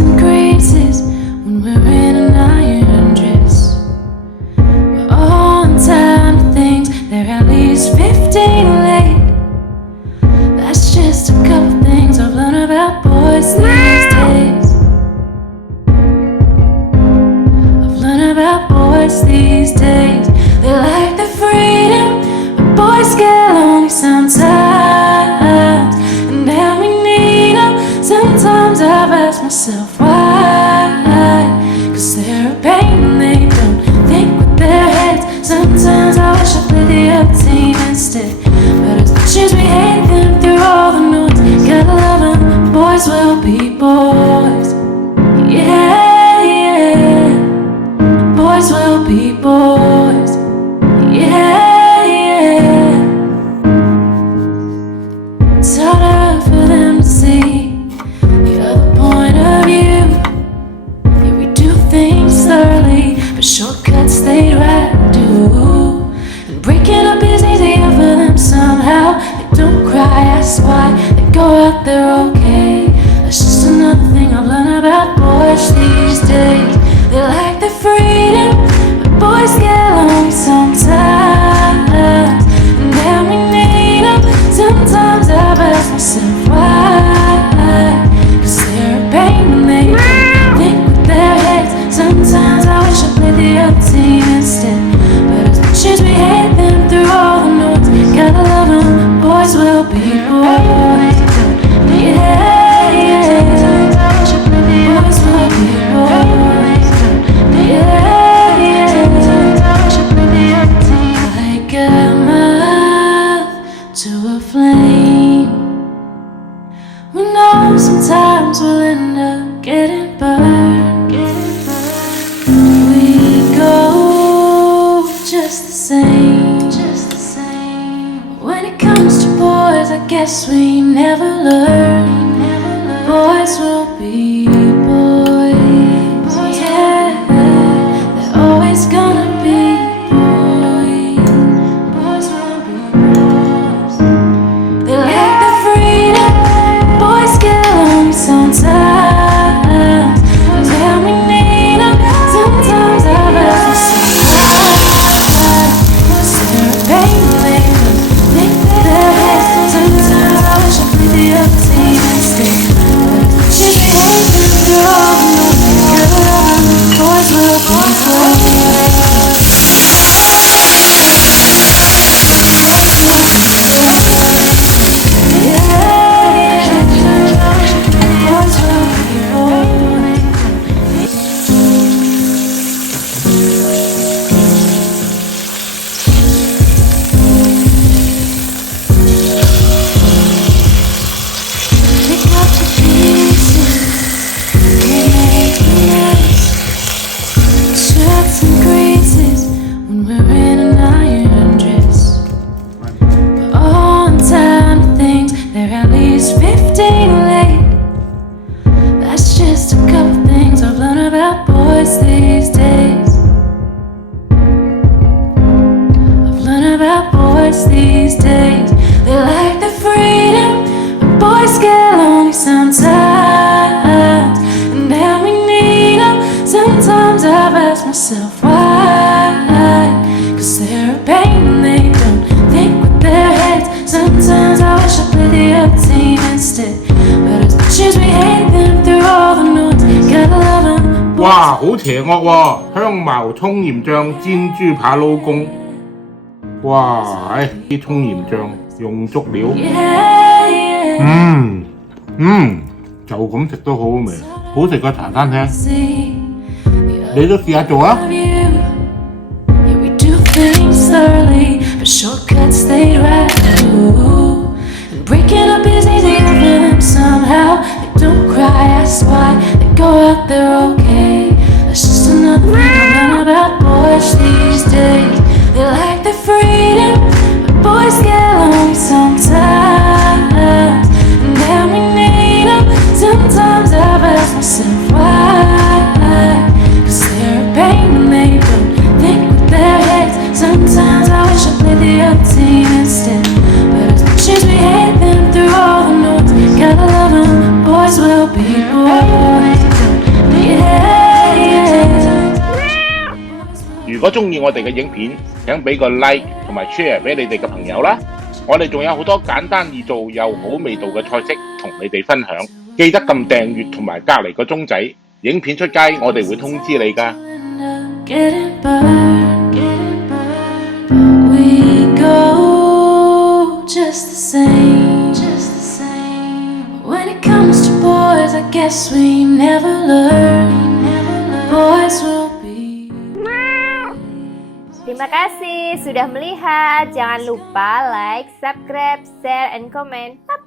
sweats and creases when we're in an iron dress. We're on time to things, they're at least 15 late. That's just a couple things I've learned about boys these days. I've learned about boys these days. They like the freedom, but boys get lonely sometimes. And now we need them. Sometimes I've asked myself why. Cause they're a pain and they don't think with their heads. Sometimes I wish I played the other team instead. But as much as we hate them through all the noise, gotta love them, boys will be boys. Yeah, yeah. Boys will be boys. Yeah, yeah. It's harder for them to see the other point of view. Yeah, we do things thoroughly, but shortcuts they'd rather do. And breaking up is easier for them somehow. They don't cry, ask why, they go out there okay. That's just another thing I've learned about boys these days. They like the freedom, but boys get lonely sometimes. And then we need them. Sometimes I've asked myself why. Cause they're a pain and they don't think with their heads. Sometimes I wish I played the other team instead. But as much as we hate them through all the noise, gotta love them, boys will be boys. Yeah, yeah. Boys will be boys. Yeah, yeah. Like a moth to a flame. We know sometimes we'll end up getting burned. We go just the same. When it comes to boys, I guess we never learn. Boys will be boys. Yeah, they're always gonna be boys. Boys will be boys. They like the freedom, boys get lonely sometimes. And then we need them. Sometimes I've asked myself why. Cause they're a pain, they don't think with their heads. Sometimes I wish I played the other team instead. But as much as we hate them through all the noise, gotta love them, boys will be boys. Pick up the pieces, make a mess. Sweats and creases when we're in an iron dress. We're on time to things, they're at least 15 late. That's just a couple things I've learned about boys these days. I've learned about boys these days. They like the freedom, but boys get lonely sometimes. And now we need them. Sometimes I've asked myself why. Cause they're a pain and they don't think with their heads. Sometimes I wish I played the other team instead. But as much as we hate them through all the noise, gotta love them. 哇，好邪惡喎！香茅蔥鹽醬煎豬扒撈公，哇！啲蔥鹽醬用足料， Yeah, yeah. 就咁食都好好味，好食過茶餐廳。 See 你都試下做啊！ Yeah, we do things thoroughly, but shortcuts they'd rather do. And breaking up is easier for them somehow. They don't cry, ask why, they go out there okay. That's just another thing I learned about boys these days. They like the freedom, but boys get lonely sometimes. And then we need them. Sometimes I've asked myself why. Cause they're a pain and they don't think with their heads. Sometimes I wish I played the other team instead. But as much as we hate them through all the noise, gotta love them, boys will be boys. 如果中意我哋嘅影片，請俾個 like 同埋 share 俾你哋嘅朋友啦。我哋仲有好多簡單易做又好味道嘅菜式同你哋分享，記得撳訂閱同埋隔離個鐘仔，影片出街我哋會通知你㗎。Just the same. When it comes to boys, I guess we never learn. Boys will be. Terima kasih sudah melihat. Jangan lupa like, subscribe, share, and comment. Bye.